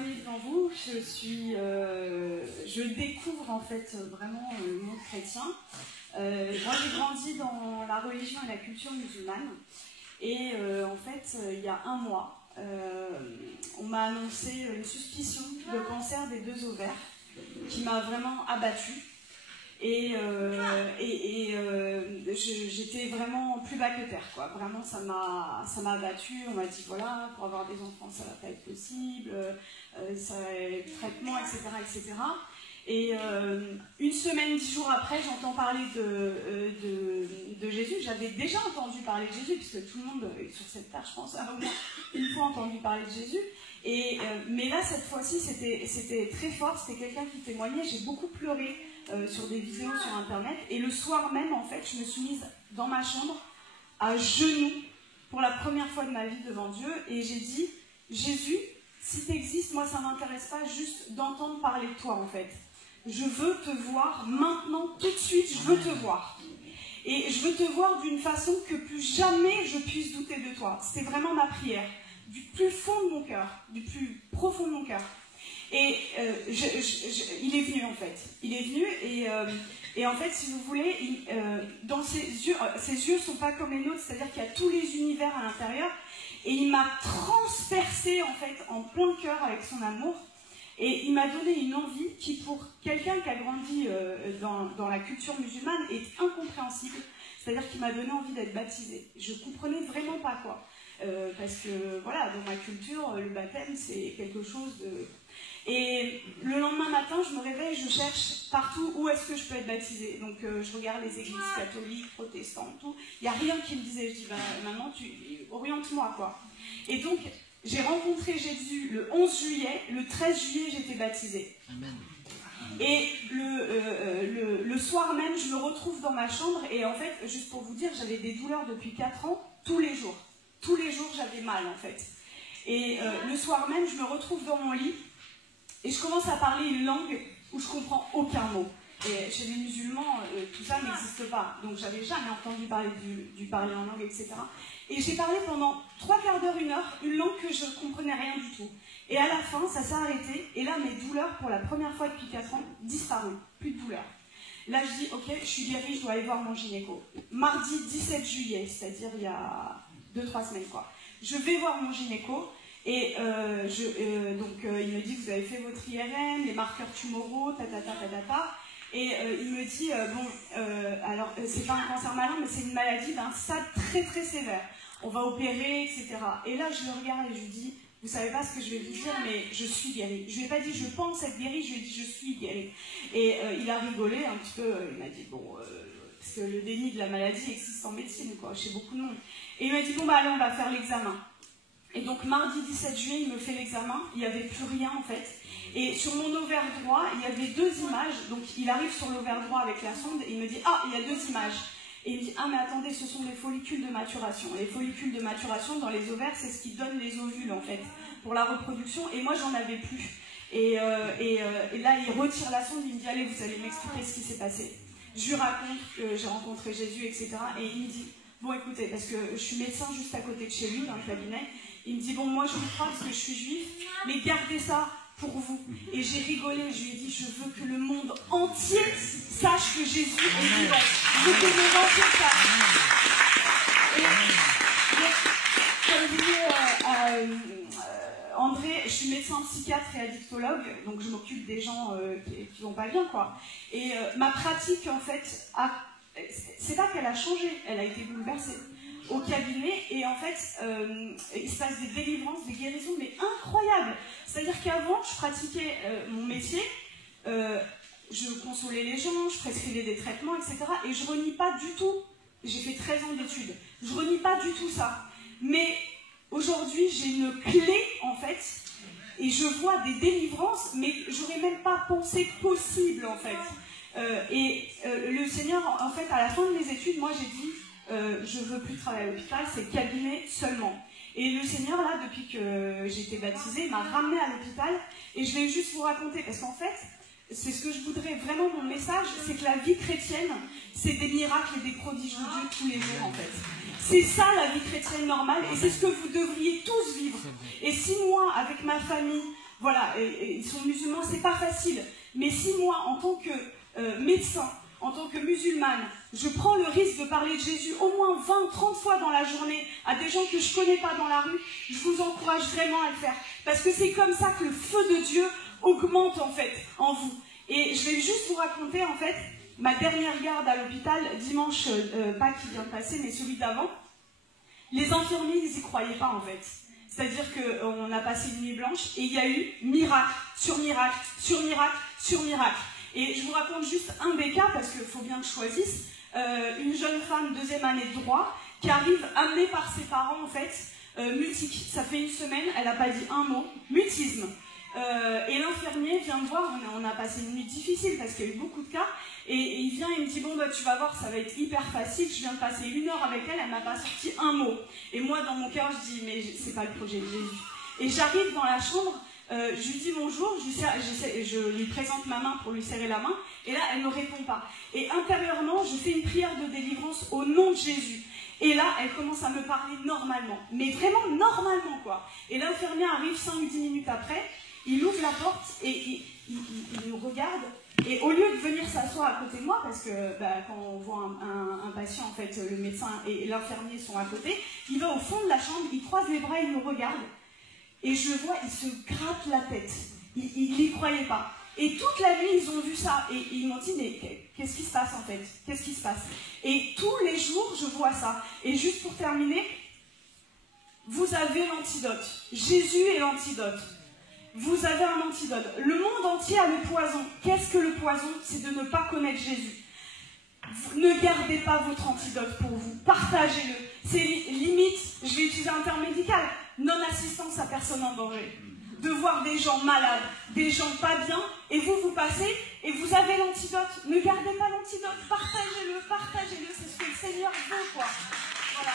témoigner devant vous. Je découvre en fait vraiment le monde chrétien. Moi, j'ai grandi dans la religion et la culture musulmane. Et en fait, il y a un mois, on m'a annoncé une suspicion de cancer des 2 ovaires qui m'a vraiment abattue. Et j'étais vraiment plus bas que terre, quoi. Vraiment, ça m'a abattue. On m'a dit, voilà, pour avoir des enfants, ça va pas être possible, traitement, etc., etc. Et une semaine, 10 jours après, j'entends parler de Jésus. J'avais déjà entendu parler de Jésus, puisque tout le monde sur cette terre, je pense, a au moins une fois entendu parler de Jésus. Mais là, cette fois-ci, c'était très fort. C'était quelqu'un qui témoignait. J'ai beaucoup pleuré sur des vidéos sur Internet. Et le soir même, en fait, je me suis mise dans ma chambre, à genoux, pour la première fois de ma vie devant Dieu. Et j'ai dit, Jésus, si tu existes, moi, ça ne m'intéresse pas juste d'entendre parler de toi, en fait. Je veux te voir maintenant, tout de suite, je veux te voir. Et je veux te voir d'une façon que plus jamais je puisse douter de toi. C'était vraiment ma prière, du plus fond de mon cœur, du plus profond de mon cœur. Et il est venu en fait. Il est venu et en fait, si vous voulez, dans ses yeux ne sont pas comme les nôtres, c'est-à-dire qu'il y a tous les univers à l'intérieur. Et il m'a transpercé en fait en plein cœur avec son amour. Et il m'a donné une envie qui, pour quelqu'un qui a grandi dans la culture musulmane, est incompréhensible. C'est-à-dire qu'il m'a donné envie d'être baptisée. Je ne comprenais vraiment pas quoi. Parce que, voilà, dans ma culture, le baptême, c'est quelque chose de... Et le lendemain matin, je me réveille, je cherche partout où est-ce que je peux être baptisée. Donc, je regarde les églises catholiques, protestantes, tout. Il n'y a rien qui me disait. Je dis, bah, maintenant, oriente-moi, quoi. Et donc... J'ai rencontré Jésus le 11 juillet, le 13 juillet, j'étais baptisée. Amen. Et le soir même, je me retrouve dans ma chambre, et en fait, juste pour vous dire, j'avais des douleurs depuis 4 ans, tous les jours. Tous les jours, j'avais mal, en fait. Et le soir même, je me retrouve dans mon lit, et je commence à parler une langue où je comprends aucun mot. Et chez les musulmans, tout ça n'existe pas. Donc, j'avais jamais entendu parler du parler en langue, etc. Et j'ai parlé pendant 3/4 d'heure, 1 heure, une langue que je ne comprenais rien du tout. Et à la fin, ça s'est arrêté. Et là, mes douleurs, pour la première fois depuis 4 ans, disparues. Plus de douleurs. Là, je dis, ok, je suis guérie, je dois aller voir mon gynéco. Mardi 17 juillet, c'est-à-dire il y a 2-3 semaines, quoi. Je vais voir mon gynéco. Et donc, il me dit, vous avez fait votre IRM, les marqueurs tumoraux, ta. Et il me dit, alors c'est pas un cancer malin, mais c'est une maladie d'un stade très très sévère. On va opérer, etc. Et là, je le regarde et je lui dis, vous savez pas ce que je vais vous dire, mais je suis guérie. Je lui ai pas dit, je pense être guérie, je lui ai dit, je suis guérie. Et il a rigolé un petit peu, il m'a dit, bon, parce que le déni de la maladie existe en médecine, quoi, chez beaucoup de monde. Et il m'a dit, bon, bah allez, on va faire l'examen. Et donc, mardi 17 juillet, il me fait l'examen, il n'y avait plus rien en fait. Et sur mon ovaire droit, il y avait 2 images. Donc, il arrive sur l'ovaire droit avec la sonde et il me dit, ah, il y a 2 images. Et il me dit, ah, mais attendez, ce sont les follicules de maturation. Les follicules de maturation dans les ovaires, c'est ce qui donne les ovules en fait, pour la reproduction. Et moi, j'en avais plus. Et là, il retire la sonde, il me dit, allez, vous allez m'expliquer ce qui s'est passé. Je lui raconte que j'ai rencontré Jésus, etc. Et il me dit, bon, écoutez, parce que je suis médecin juste à côté de chez lui, dans le cabinet. Il me dit, bon, moi je vous crois parce que je suis juif, mais gardez ça pour vous. Et j'ai rigolé, je lui ai dit, je veux que le monde entier sache que Jésus est vivant. Je veux que le monde entier sache. Et comme disait André, je suis médecin psychiatre et addictologue, donc je m'occupe des gens qui vont pas bien, quoi. Et ma pratique, en fait, c'est pas qu'elle a changé, elle a été bouleversée. Au cabinet, et en fait, il se passe des délivrances, des guérisons, mais incroyables. C'est-à-dire qu'avant, je pratiquais mon métier, je consolais les gens, je prescrivais des traitements, etc. Et je renie pas du tout, j'ai fait 13 ans d'études, je renie pas du tout ça. Mais aujourd'hui, j'ai une clé, en fait, et je vois des délivrances, mais j'aurais même pas pensé possible, en fait. Le Seigneur, en fait, à la fin de mes études, moi, j'ai dit, je ne veux plus travailler à l'hôpital, c'est cabinet seulement. Et le Seigneur, là, depuis que j'ai été baptisée, m'a ramené à l'hôpital. Et je vais juste vous raconter, parce qu'en fait, c'est ce que je voudrais vraiment, mon message, c'est que la vie chrétienne, c'est des miracles et des prodiges de Dieu tous les jours, en fait. C'est ça, la vie chrétienne normale, et c'est ce que vous devriez tous vivre. Et si moi, avec ma famille, voilà, et ils sont musulmans, c'est pas facile. Mais si moi, en tant que médecin, en tant que musulmane, je prends le risque de parler de Jésus au moins 20, 30 fois dans la journée à des gens que je connais pas dans la rue, je vous encourage vraiment à le faire. Parce que c'est comme ça que le feu de Dieu augmente en fait en vous. Et je vais juste vous raconter en fait ma dernière garde à l'hôpital, dimanche, pas qui vient de passer, mais celui d'avant. Les infirmiers, ils n'y croyaient pas en fait. C'est-à-dire qu'on a passé une nuit blanche et il y a eu miracle sur miracle, sur miracle, sur miracle. Et je vous raconte juste un des cas, parce qu'il faut bien que je choisisse, une jeune femme, 2e année de droit, qui arrive amenée par ses parents, en fait, mutique. Ça fait une semaine, elle n'a pas dit un mot, mutisme. Et l'infirmier vient me voir, on a passé une nuit difficile, parce qu'il y a eu beaucoup de cas, et il vient, il me dit, bon, bah, tu vas voir, ça va être hyper facile, je viens de passer 1 heure avec elle, elle m'a pas sorti un mot. Et moi, dans mon cœur, je dis, mais c'est pas le projet de Jésus. Et j'arrive dans la chambre, je lui dis bonjour, je lui présente ma main pour lui serrer la main, et là, elle ne me répond pas. Et intérieurement, je fais une prière de délivrance au nom de Jésus. Et là, elle commence à me parler normalement, mais vraiment normalement, quoi. Et l'infirmier arrive 5-10 minutes après, il ouvre la porte et il nous regarde, et au lieu de venir s'asseoir à côté de moi, parce que bah, quand on voit un patient, en fait, le médecin et l'infirmier sont à côté, il va au fond de la chambre, il croise les bras, il nous regarde. Et je vois, il se gratte la tête. Il n'y croyait pas. Et toute la nuit, ils ont vu ça. Et ils m'ont dit, mais qu'est-ce qui se passe en fait? Qu'est-ce qui se passe? Et tous les jours, je vois ça. Et juste pour terminer, vous avez l'antidote. Jésus est l'antidote. Vous avez un antidote. Le monde entier a le poison. Qu'est-ce que le poison? C'est de ne pas connaître Jésus. Ne gardez pas votre antidote pour vous. Partagez-le. C'est limite, je vais utiliser un terme médical, non-assistance à personne en danger. De voir des gens malades, des gens pas bien, et vous passez, et vous avez l'antidote. Ne gardez pas l'antidote, partagez-le, c'est ce que le Seigneur veut, quoi. Voilà.